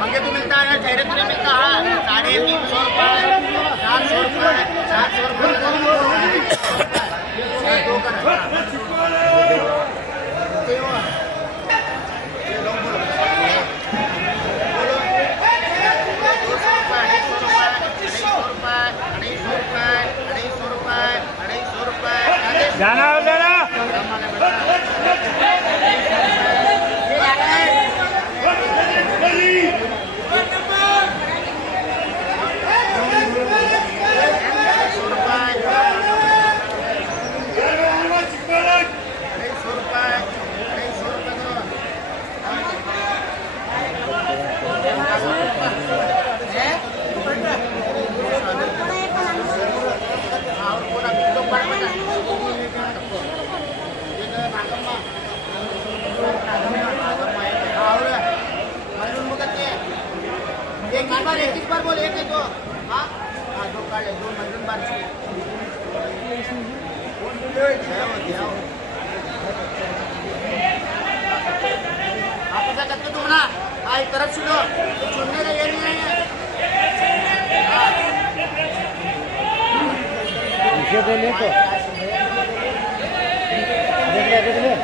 मंगे तो मिलता है, ठहरे तो नहीं मिलता है। 350 रुपए, 400 रुपए, 400 रुपए, 2 का जाना हो जाना एक बार बोल, एक है दो, हाँ हाँ 2 काट ले, 2 मंजन बार आप ऐसा करते तुम ना, एक तरफ सुनो, सुनने का ये नहीं है। बोले तो देख ले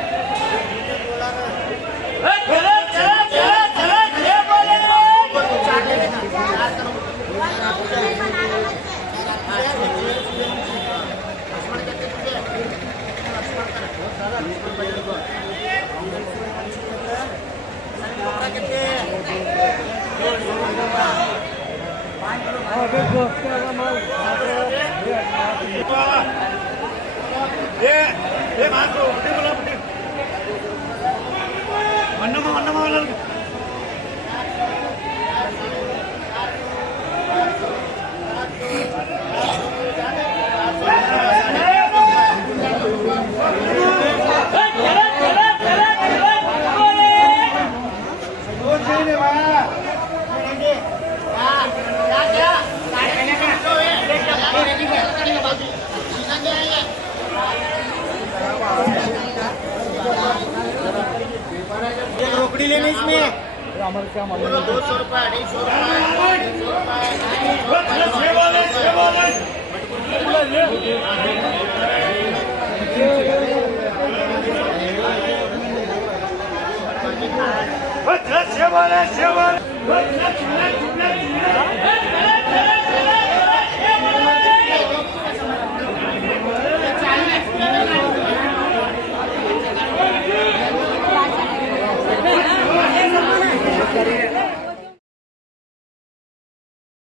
रोकड़ी लेने इसमें हमारे क्या मालूम 200 रुपए, 250 रुपए।